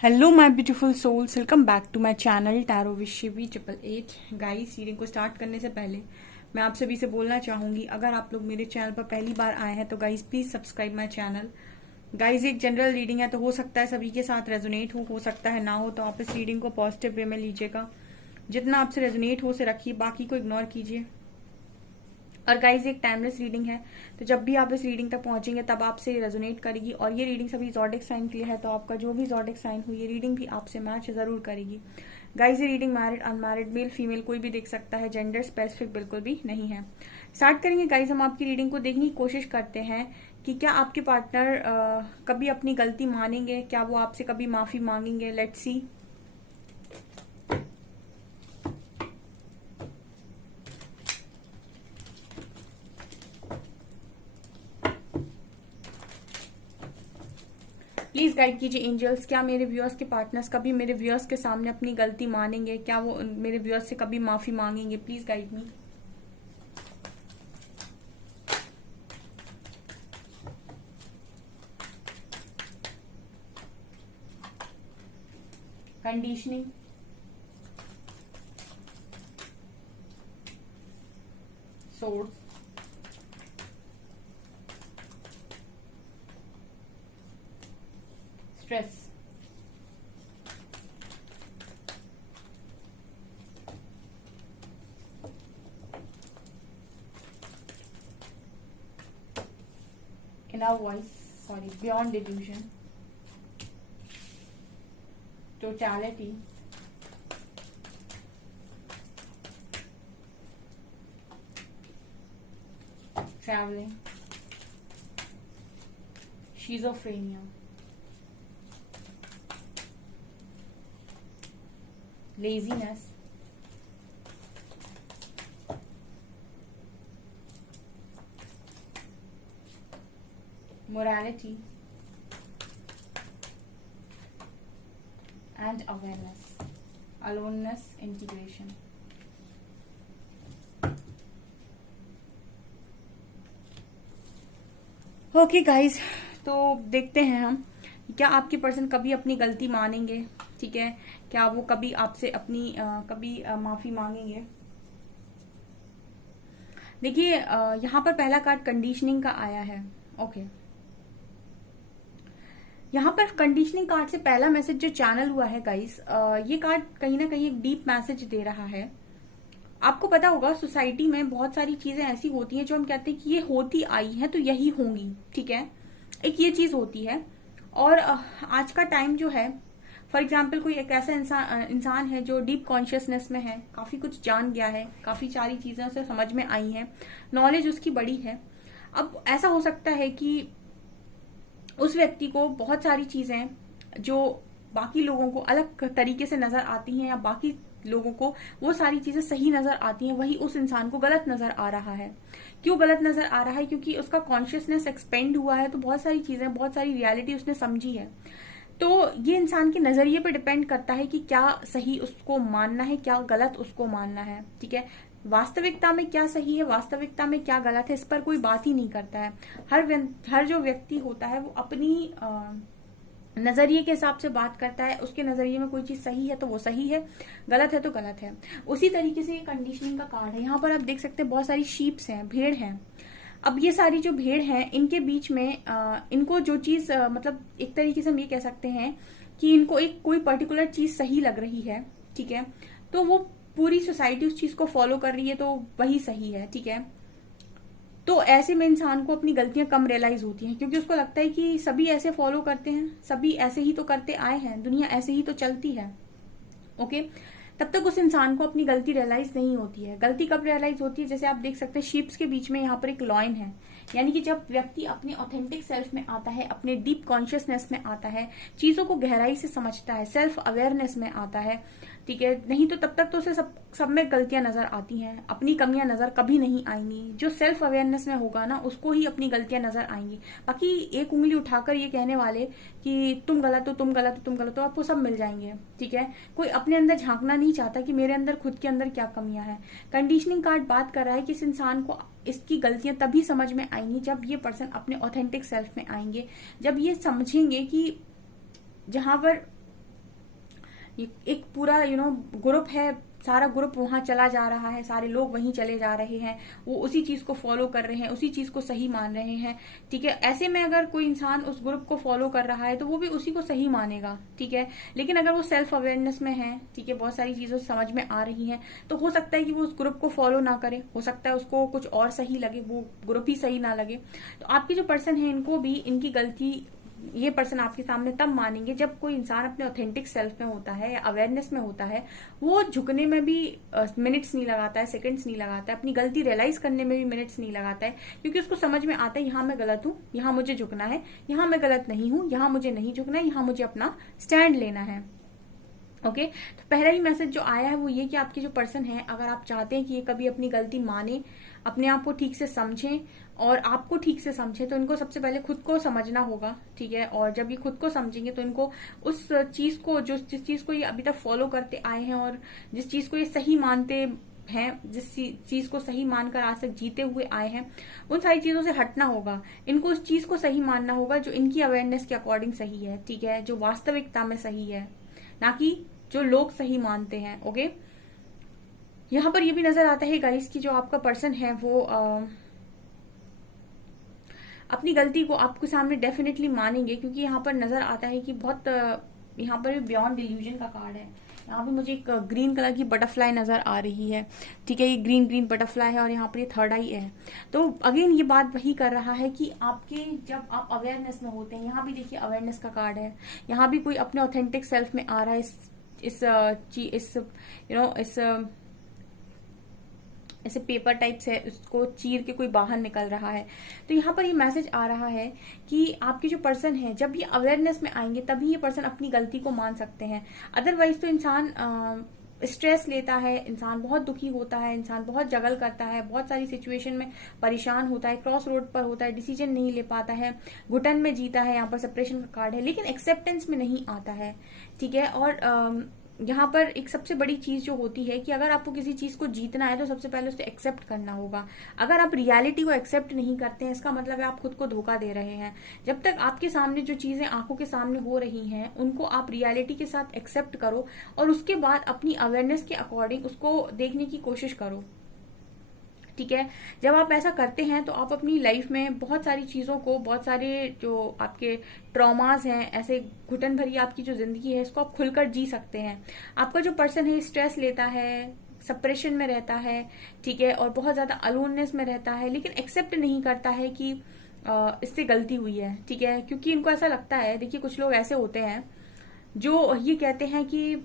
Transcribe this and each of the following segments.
Hello my beautiful souls, welcome back to my channel tarot with Shivi 888। Guys, reading को start करने से पहले मैं आप सभी से बोलना चाहूंगी, अगर आप लोग मेरे चैनल पर पहली बार आए हैं तो guys please subscribe my channel. Guys, एक जनरल रीडिंग है तो हो सकता है सभी के साथ रेजोनेट हो सकता है ना हो, तो आप इस रीडिंग को पॉजिटिव वे में लीजिएगा। जितना आपसे रेजोनेट हो उसे रखिए, बाकी को इग्नोर कीजिए। और गाइज, एक टाइमलेस रीडिंग है, तो जब भी आप इस रीडिंग तक पहुंचेंगे तब आपसे रेजोनेट करेगी। और ये रीडिंग सभी ज़ोडिक साइन के लिए है, तो आपका जो भी ज़ोडिक साइन हो ये रीडिंग भी आपसे मैच जरूर करेगी। गाइज, ये reading married unmarried male female कोई भी देख सकता है, जेंडर स्पेसिफिक बिल्कुल भी नहीं है। स्टार्ट करेंगे गाइज। हम आपकी रीडिंग को देखने की कोशिश करते हैं कि क्या आपके पार्टनर कभी अपनी गलती मानेंगे, क्या वो आपसे कभी माफी मांगेंगे। Let's see. प्लीज गाइड कीजिए एंजल्स, क्या मेरे व्यूअर्स के पार्टनर्स कभी मेरे व्यूअर्स के सामने अपनी गलती मानेंगे, क्या वो मेरे व्यूअर्स से कभी माफी मांगेंगे। Please guide me. Conditioning, source, stress, inner voice, sorry, beyond delusion, totality, traveling, schizophrenia, laziness, morality, and awareness, aloneness, integration. Okay guys, तो देखते हैं हम क्या आपके पर्सन कभी अपनी गलती मानेंगे। ठीक है, क्या वो कभी आपसे अपनी कभी माफी मांगेंगे। देखिए, यहाँ पर पहला कार्ड कंडीशनिंग का आया है। ओके, यहाँ पर कंडीशनिंग कार्ड से पहला मैसेज जो चैनल हुआ है गाइस, ये कार्ड कहीं ना कहीं एक डीप मैसेज दे रहा है। आपको पता होगा सोसाइटी में बहुत सारी चीजें ऐसी होती हैं जो हम कहते हैं कि ये होती आई है तो यही होंगी। ठीक है, एक ये चीज होती है। और आज का टाइम जो है, फॉर एग्जाम्पल कोई एक ऐसा इंसान है जो डीप कॉन्शियसनेस में है, काफी कुछ जान गया है, काफी सारी चीजें उसे समझ में आई हैं, नॉलेज उसकी बड़ी है। अब ऐसा हो सकता है कि उस व्यक्ति को बहुत सारी चीजें जो बाकी लोगों को अलग तरीके से नजर आती हैं, या बाकी लोगों को वो सारी चीजें सही नजर आती हैं, वही उस इंसान को गलत नजर आ रहा है। क्यों गलत नजर आ रहा है? क्योंकि उसका कॉन्शियसनेस एक्सपेंड हुआ है, तो बहुत सारी चीजें, बहुत सारी रियलिटी उसने समझी है। तो ये इंसान के नजरिए पर डिपेंड करता है कि क्या सही उसको मानना है, क्या गलत उसको मानना है। ठीक है, वास्तविकता में क्या सही है, वास्तविकता में क्या गलत है, इस पर कोई बात ही नहीं करता है। हर जो व्यक्ति होता है वो अपनी नजरिए के हिसाब से बात करता है। उसके नजरिए में कोई चीज सही है तो वो सही है, गलत है तो गलत है। उसी तरीके से ये कंडीशनिंग का कार्ड है। यहाँ पर आप देख सकते हैं बहुत सारी शीप्स हैं, भेड़ हैं। अब ये सारी जो भेड़ हैं, इनके बीच में इनको जो चीज मतलब एक तरीके से हम ये कह सकते हैं कि इनको एक कोई पर्टिकुलर चीज सही लग रही है। ठीक है, तो वो पूरी सोसाइटी उस चीज को फॉलो कर रही है तो वही सही है। ठीक है, तो ऐसे में इंसान को अपनी गलतियां कम रियलाइज होती हैं, क्योंकि उसको लगता है कि सभी ऐसे फॉलो करते हैं, सभी ऐसे ही तो करते आए हैं, दुनिया ऐसे ही तो चलती है। ओके, तब तक उस इंसान को अपनी गलती रियलाइज नहीं होती है। गलती कब रियलाइज होती है? जैसे आप देख सकते हैं शीप्स के बीच में यहाँ पर एक लॉइन है, यानी कि जब व्यक्ति अपने ऑथेंटिक सेल्फ में आता है, अपने डीप कॉन्शियसनेस में आता है, चीजों को गहराई से समझता है, सेल्फ अवेयरनेस में आता है। ठीक है, नहीं तो तब तक तो उसे सब में गलतियां नजर आती हैं, अपनी कमियां नजर कभी नहीं आएंगी। जो सेल्फ अवेयरनेस में होगा ना, उसको ही अपनी गलतियां नजर आएंगी। बाकी एक उंगली उठाकर ये कहने वाले कि तुम गलत हो, तुम गलत हो, तुम गलत हो, आपको सब मिल जाएंगे। ठीक है, कोई अपने अंदर झांकना नहीं चाहता कि मेरे अंदर, खुद के अंदर क्या कमियां हैं। कंडीशनिंग कार्ड बात कर रहा है कि इस इंसान को इसकी गलतियां तभी समझ में आएंगी जब ये पर्सन अपने ऑथेंटिक सेल्फ में आएंगे, जब ये समझेंगे कि जहां पर ये एक पूरा ग्रुप है, सारा ग्रुप वहां चला जा रहा है, सारे लोग वहीं चले जा रहे हैं, वो उसी चीज को फॉलो कर रहे हैं, उसी चीज को सही मान रहे हैं। ठीक है, ऐसे में अगर कोई इंसान उस ग्रुप को फॉलो कर रहा है तो वो भी उसी को सही मानेगा। ठीक है, लेकिन अगर वो सेल्फ अवेयरनेस में है, ठीक है, बहुत सारी चीजें समझ में आ रही हैं, तो हो सकता है कि वो उस ग्रुप को फॉलो ना करे, हो सकता है उसको कुछ और सही लगे, वो ग्रुप ही सही ना लगे। तो आपके जो पर्सन है, इनको भी इनकी गलती ये पर्सन आपके सामने तब मानेंगे जब कोई इंसान अपने ऑथेंटिक सेल्फ में होता है या अवेयरनेस में होता है। वो झुकने में भी मिनट्स नहीं लगाता है, सेकंड्स नहीं लगाता है, अपनी गलती रियलाइज करने में भी मिनट्स नहीं लगाता है, क्योंकि उसको समझ में आता है यहाँ मैं गलत हूँ, यहाँ मुझे झुकना है, यहाँ मैं गलत नहीं हूँ, यहाँ मुझे नहीं झुकना है, यहाँ मुझे अपना स्टैंड लेना है। ओके, तो पहला ही मैसेज जो आया है वो ये कि आपके जो पर्सन है, अगर आप चाहते हैं कि ये कभी अपनी गलती माने, अपने आप को ठीक से समझें और आपको ठीक से समझे, तो इनको सबसे पहले खुद को समझना होगा। ठीक है, और जब ये खुद को समझेंगे तो इनको उस चीज को, जिस चीज को ये अभी तक फॉलो करते आए हैं और जिस चीज को ये सही मानते हैं, जिस चीज को सही मानकर आज तक जीते हुए आए हैं, उन सारी चीजों से हटना होगा। इनको उस चीज को सही मानना होगा जो इनकी अवेयरनेस के अकॉर्डिंग सही है। ठीक है, जो वास्तविकता में सही है, ना कि जो लोग सही मानते हैं। ओके, यहाँ पर ये भी नजर आता है गाइस कि जो आपका पर्सन है वो अपनी गलती को आपके सामने डेफिनेटली मानेंगे, क्योंकि यहाँ पर नजर आता है कि बहुत यहाँ पर बियॉन्ड डिल्यूजन का कार्ड है। यहाँ पे मुझे एक ग्रीन कलर की बटरफ्लाई नजर आ रही है। ठीक है, ये ग्रीन ग्रीन बटरफ्लाई है और यहाँ पर ये थर्ड आई है। तो अगेन ये बात वही कर रहा है कि आपके जब आप अवेयरनेस में होते हैं, यहाँ भी देखिए अवेयरनेस का कार्ड है, यहाँ भी कोई अपने ऑथेंटिक सेल्फ में आ रहा है, इस ऐसे पेपर टाइप से उसको चीर के कोई बाहर निकल रहा है। तो यहाँ पर ये मैसेज आ रहा है कि आपके जो पर्सन है, जब ये अवेयरनेस में आएंगे तभी ये पर्सन अपनी गलती को मान सकते हैं। अदरवाइज तो इंसान स्ट्रेस लेता है, इंसान बहुत दुखी होता है, इंसान बहुत जगल करता है, बहुत सारी सिचुएशन में परेशान होता है, क्रॉस रोड पर होता है, डिसीजन नहीं ले पाता है, घुटन में जीता है, यहाँ पर सेपरेशन का कार्ड है, लेकिन एक्सेप्टेंस में नहीं आता है। ठीक है, और यहाँ पर एक सबसे बड़ी चीज जो होती है कि अगर आपको किसी चीज को जीतना है तो सबसे पहले उसे एक्सेप्ट करना होगा। अगर आप रियलिटी को एक्सेप्ट नहीं करते हैं, इसका मतलब है आप खुद को धोखा दे रहे हैं। जब तक आपके सामने जो चीजें आंखों के सामने हो रही हैं, उनको आप रियलिटी के साथ एक्सेप्ट करो और उसके बाद अपनी अवेयरनेस के अकॉर्डिंग उसको देखने की कोशिश करो। ठीक है, जब आप ऐसा करते हैं तो आप अपनी लाइफ में बहुत सारी चीजों को, बहुत सारे जो आपके ट्रॉमास हैं, ऐसे घुटन भरी आपकी जो जिंदगी है, इसको आप खुलकर जी सकते हैं। आपका जो पर्सन है स्ट्रेस लेता है, सप्रेशन में रहता है, ठीक है, और बहुत ज्यादा अलोननेस में रहता है, लेकिन एक्सेप्ट नहीं करता है कि इससे गलती हुई है। ठीक है, क्योंकि इनको ऐसा लगता है, देखिए कुछ लोग ऐसे होते हैं जो ये कहते हैं कि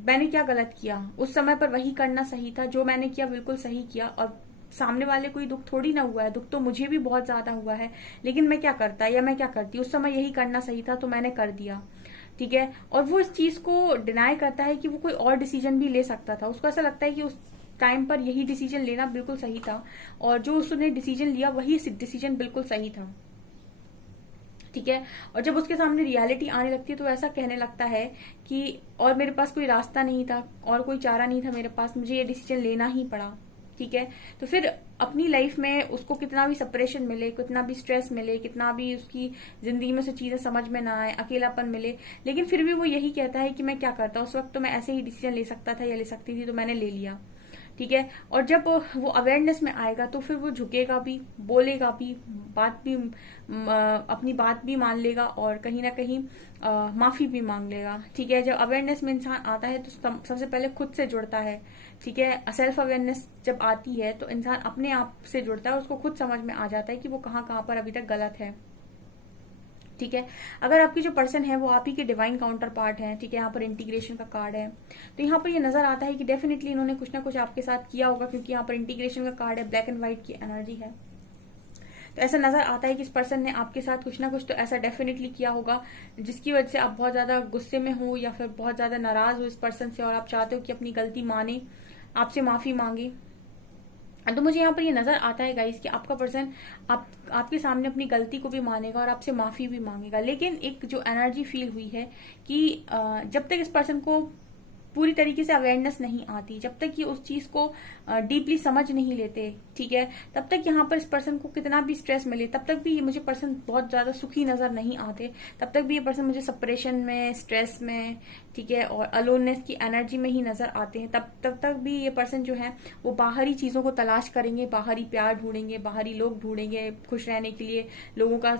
मैंने क्या गलत किया, उस समय पर वही करना सही था, जो मैंने किया बिल्कुल सही किया, और सामने वाले कोई दुख थोड़ी ना हुआ है, दुख तो मुझे भी बहुत ज्यादा हुआ है, लेकिन मैं क्या करता या मैं क्या करती, उस समय यही करना सही था तो मैंने कर दिया। ठीक है, और वो इस चीज को डिनाई करता है कि वो कोई और डिसीजन भी ले सकता था। उसको ऐसा लगता है कि उस टाइम पर यही डिसीजन लेना बिल्कुल सही था, और जो उसने डिसीजन लिया वही डिसीजन बिल्कुल सही था। ठीक है, और जब उसके सामने रियलिटी आने लगती है तो ऐसा कहने लगता है कि और मेरे पास कोई रास्ता नहीं था और कोई चारा नहीं था मेरे पास, मुझे ये डिसीजन लेना ही पड़ा। ठीक है, तो फिर अपनी लाइफ में उसको कितना भी सेपरेशन मिले, कितना भी स्ट्रेस मिले, कितना भी उसकी जिंदगी में से चीजें समझ में ना आए, अकेलापन मिले, लेकिन फिर भी वो यही कहता है कि मैं क्या करता, उस वक्त तो मैं ऐसे ही डिसीजन ले सकता था या ले सकती थी, तो मैंने ले लिया। ठीक है, और जब वो अवेयरनेस में आएगा तो फिर वो झुकेगा भी, बोलेगा भी, बात भी अपनी बात भी मान लेगा और कहीं ना कहीं माफी भी मांग लेगा। ठीक है, जब अवेयरनेस में इंसान आता है तो सबसे पहले खुद से जुड़ता है। ठीक है, सेल्फ अवेयरनेस जब आती है तो इंसान अपने आप से जुड़ता है और उसको खुद समझ में आ जाता है कि वो कहाँ कहाँ पर अभी तक गलत है। ठीक है, अगर आपकी जो पर्सन है वो आप ही के डिवाइन काउंटर पार्ट है, ठीक है, यहाँ पर इंटीग्रेशन का कार्ड है, तो यहाँ पर ये नजर आता है कि डेफिनेटली इन्होंने कुछ ना कुछ आपके साथ किया होगा, क्योंकि यहाँ पर इंटीग्रेशन का कार्ड है, ब्लैक एंड व्हाइट की एनर्जी है। तो ऐसा नजर आता है कि इस पर्सन ने आपके साथ कुछ ना कुछ तो ऐसा डेफिनेटली किया होगा जिसकी वजह से आप बहुत ज्यादा गुस्से में हो या फिर बहुत ज्यादा नाराज हो इस पर्सन से, और आप चाहते हो कि अपनी गलती माने, आपसे माफी मांगे। तो मुझे यहाँ पर ये नजर आता है गाइस कि आपका पर्सन आपके सामने अपनी गलती को भी मानेगा और आपसे माफी भी मांगेगा, लेकिन एक जो एनर्जी फील हुई है कि जब तक इस पर्सन को पूरी तरीके से अवेयरनेस नहीं आती, जब तक ये उस चीज को डीपली समझ नहीं लेते, ठीक है, तब तक यहाँ पर इस पर्सन को कितना भी स्ट्रेस मिले, तब तक भी ये मुझे पर्सन बहुत ज्यादा सुखी नजर नहीं आते, तब तक भी ये पर्सन मुझे सेपरेशन में, स्ट्रेस में, ठीक है, और अलोननेस की एनर्जी में ही नजर आते हैं। तब तक भी ये पर्सन जो है वो बाहरी चीजों को तलाश करेंगे, बाहरी प्यार ढूंढेंगे, बाहरी लोग ढूंढेंगे, खुश रहने के लिए लोगों का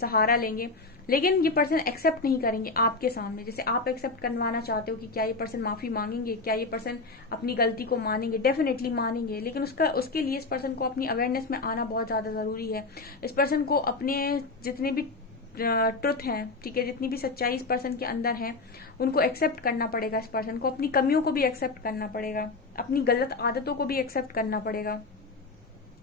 सहारा लेंगे, लेकिन ये पर्सन एक्सेप्ट नहीं करेंगे आपके सामने। जैसे आप एक्सेप्ट करवाना चाहते हो कि क्या ये पर्सन माफी मांगेंगे, क्या ये पर्सन अपनी गलती को मानेंगे, डेफिनेटली मानेंगे, लेकिन उसके लिए इस पर्सन को अपनी अवेयरनेस में आना बहुत ज्यादा जरूरी है। इस पर्सन को अपने जितने भी ट्रुथ है, ठीक है, जितनी भी सच्चाई इस पर्सन के अंदर है, उनको एक्सेप्ट करना पड़ेगा। इस पर्सन को अपनी कमियों को भी एक्सेप्ट करना पड़ेगा, अपनी गलत आदतों को भी एक्सेप्ट करना पड़ेगा।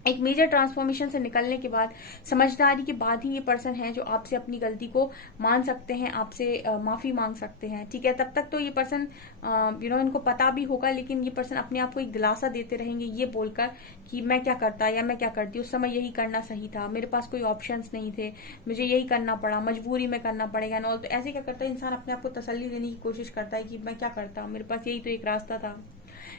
एक मेजर ट्रांसफॉर्मेशन से निकलने के बाद, समझदारी के बाद ही ये पर्सन है जो आपसे अपनी गलती को मान सकते हैं, आपसे माफी मांग सकते हैं, ठीक है। तब तक तो ये पर्सन इनको पता भी होगा, लेकिन ये पर्सन अपने आप को एक दिलासा देते रहेंगे ये बोलकर कि मैं क्या करता या मैं क्या करती, उस समय यही करना सही था, मेरे पास कोई ऑप्शंस नहीं थे, मुझे यही करना पड़ा, मजबूरी में करना पड़ेगा ना। तो ऐसे क्या करता है इंसान, अपने आप को तसल्ली देने की कोशिश करता है कि मैं क्या करता, मेरे पास यही तो एक रास्ता था,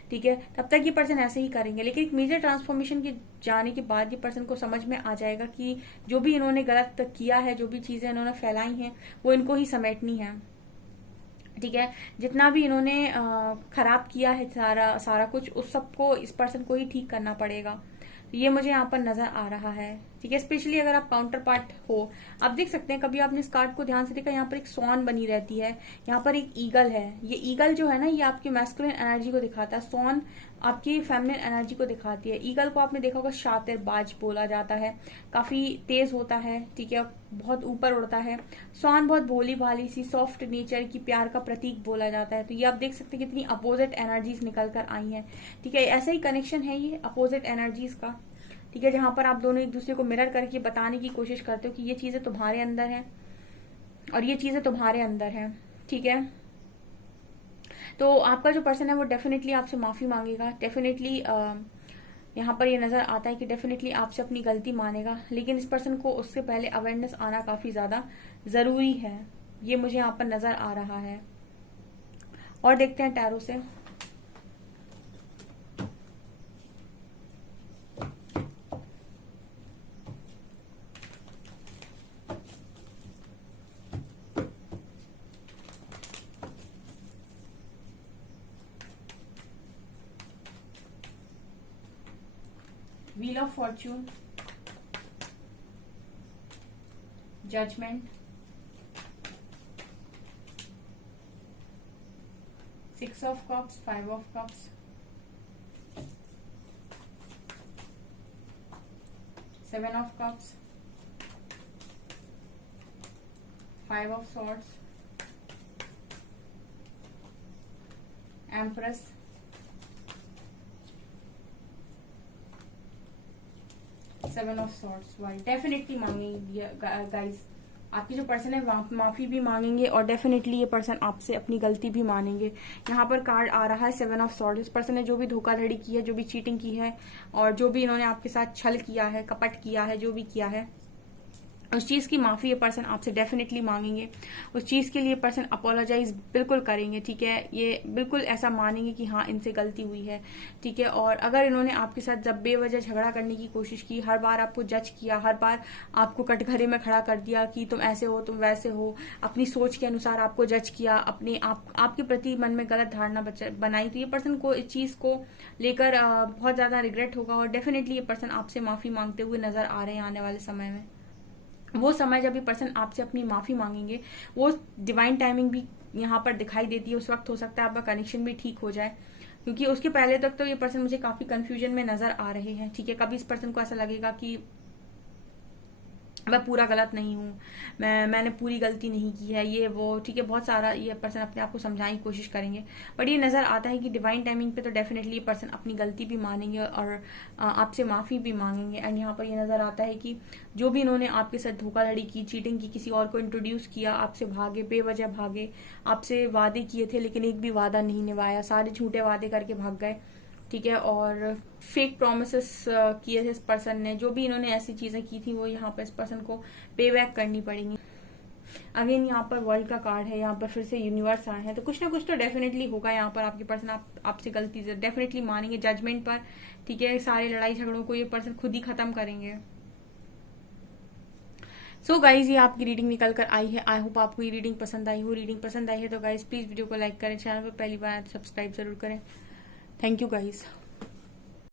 ठीक है। तब तक ये पर्सन ऐसे ही करेंगे, लेकिन एक मेजर ट्रांसफॉर्मेशन के जाने के बाद ये पर्सन को समझ में आ जाएगा कि जो भी इन्होंने गलत किया है, जो भी चीजें इन्होंने फैलाई हैं, वो इनको ही समेटनी है, ठीक है। जितना भी इन्होंने खराब किया है, सारा कुछ, उस सबको इस पर्सन को ही ठीक करना पड़ेगा। तो ये मुझे यहाँ पर नजर आ रहा है, ठीक है। स्पेशली अगर आप काउंटर पार्ट हो, आप देख सकते हैं, कभी आपने इस कार्ड को ध्यान से देखा, यहाँ पर एक स्वॉन बनी रहती है, यहाँ पर एक ईगल है। ये ईगल जो है ना, ये आपकी मैस्कुलिन एनर्जी को दिखाता है, स्वॉन आपकी फेमिनिन एनर्जी को दिखाती है। ईगल को आपने देखा होगा शातिरबाज बोला जाता है, काफी तेज होता है, ठीक है, बहुत ऊपर उड़ता है। स्वॉन बहुत भोली भाली सी, सॉफ्ट नेचर की, प्यार का प्रतीक बोला जाता है। तो ये आप देख सकते हैं कितनी अपोजिट एनर्जीज निकल कर आई हैं, ठीक है। ऐसा ही कनेक्शन है ये अपोजिट एनर्जीज का, ठीक है, जहां पर आप दोनों एक दूसरे को मिरर करके बताने की कोशिश करते हो कि ये चीजें तुम्हारे अंदर है और ये चीजें तुम्हारे अंदर है, ठीक है। तो आपका जो पर्सन है वो डेफिनेटली आपसे माफी मांगेगा, डेफिनेटली यहाँ पर ये नजर आता है कि डेफिनेटली आपसे अपनी गलती मानेगा, लेकिन इस पर्सन को उससे पहले अवेयरनेस आना काफी ज्यादा जरूरी है, ये मुझे यहाँ पर नजर आ रहा है। और देखते हैं टैरो से। Wheel of Fortune, Judgment, 6 of Cups, 5 of Cups, 7 of Cups, 5 of Swords, Empress, seven of swords. Why definitely मांगेंगे गाइस, आपकी जो पर्सन है माफी भी मांगेंगे और डेफिनेटली ये पर्सन आपसे अपनी गलती भी मानेंगे। यहाँ पर कार्ड आ रहा है सेवन ऑफ सॉर्ड्स। इस पर्सन ने जो भी धोखाधड़ी की है, जो भी चीटिंग की है और जो भी इन्होंने आपके साथ छल किया है, कपट किया है, जो भी किया है, उस चीज की माफी ये पर्सन आपसे डेफिनेटली मांगेंगे। उस चीज के लिए पर्सन अपोलोजाइज बिल्कुल करेंगे, ठीक है। ये बिल्कुल ऐसा मानेंगे कि हाँ इनसे गलती हुई है, ठीक है। और अगर इन्होंने आपके साथ जब बेवजह झगड़ा करने की कोशिश की, हर बार आपको जज किया, हर बार आपको कटघरे में खड़ा कर दिया कि तुम ऐसे हो, तुम वैसे हो, अपनी सोच के अनुसार आपको जज किया, अपने आपके प्रति मन में गलत धारणा बनाई, तो ये पर्सन को इस चीज को लेकर बहुत ज्यादा रिग्रेट होगा और डेफिनेटली ये पर्सन आपसे माफी मांगते हुए नजर आ रहे हैं आने वाले समय में। वो समय जब ये पर्सन आपसे अपनी माफी मांगेंगे, वो डिवाइन टाइमिंग भी यहाँ पर दिखाई देती है। उस वक्त हो सकता है आपका कनेक्शन भी ठीक हो जाए, क्योंकि उसके पहले तक तो ये पर्सन मुझे काफी कंफ्यूजन में नजर आ रहे हैं, ठीक है। कभी इस पर्सन को ऐसा लगेगा कि मैं पूरा गलत नहीं हूँ, मैंने पूरी गलती नहीं की है, ये वो, ठीक है। बहुत सारा ये पर्सन अपने आप को समझाने की कोशिश करेंगे, बट ये नजर आता है कि डिवाइन टाइमिंग पे तो डेफिनेटली ये पर्सन अपनी गलती भी मानेंगे और आपसे माफी भी मांगेंगे। एंड यहाँ पर ये नजर आता है कि जो भी इन्होंने आपके साथ धोखाधड़ी की, चीटिंग की, किसी और को इंट्रोड्यूस किया, आपसे भागे, बेवजह भागे, आपसे वादे किए थे लेकिन एक भी वादा नहीं निभाया, सारे झूठे वादे करके भाग गए, ठीक है। और फेक प्रोमिसेस किए थे इस पर्सन ने। जो भी इन्होंने ऐसी चीजें की थी वो यहाँ पे इस पर्सन को पे बैक करनी पड़ेंगी। अगेन यहाँ पर वर्ल्ड का कार्ड है, यहाँ पर फिर से यूनिवर्स आए हैं, तो कुछ ना कुछ तो डेफिनेटली होगा यहाँ पर। आपके पर्सन आपसे गलती से डेफिनेटली मानेंगे जजमेंट पर, ठीक है। सारे लड़ाई झगड़ों को ये पर्सन खुद ही खत्म करेंगे। सो गाइज, ये आपकी रीडिंग निकल कर आई है। आई होप आपको ये रीडिंग पसंद आई हो। रीडिंग पसंद आई है तो गाइज प्लीज वीडियो को लाइक करें, चैनल पर पहली बार सब्सक्राइब जरूर करें। Thank you guys.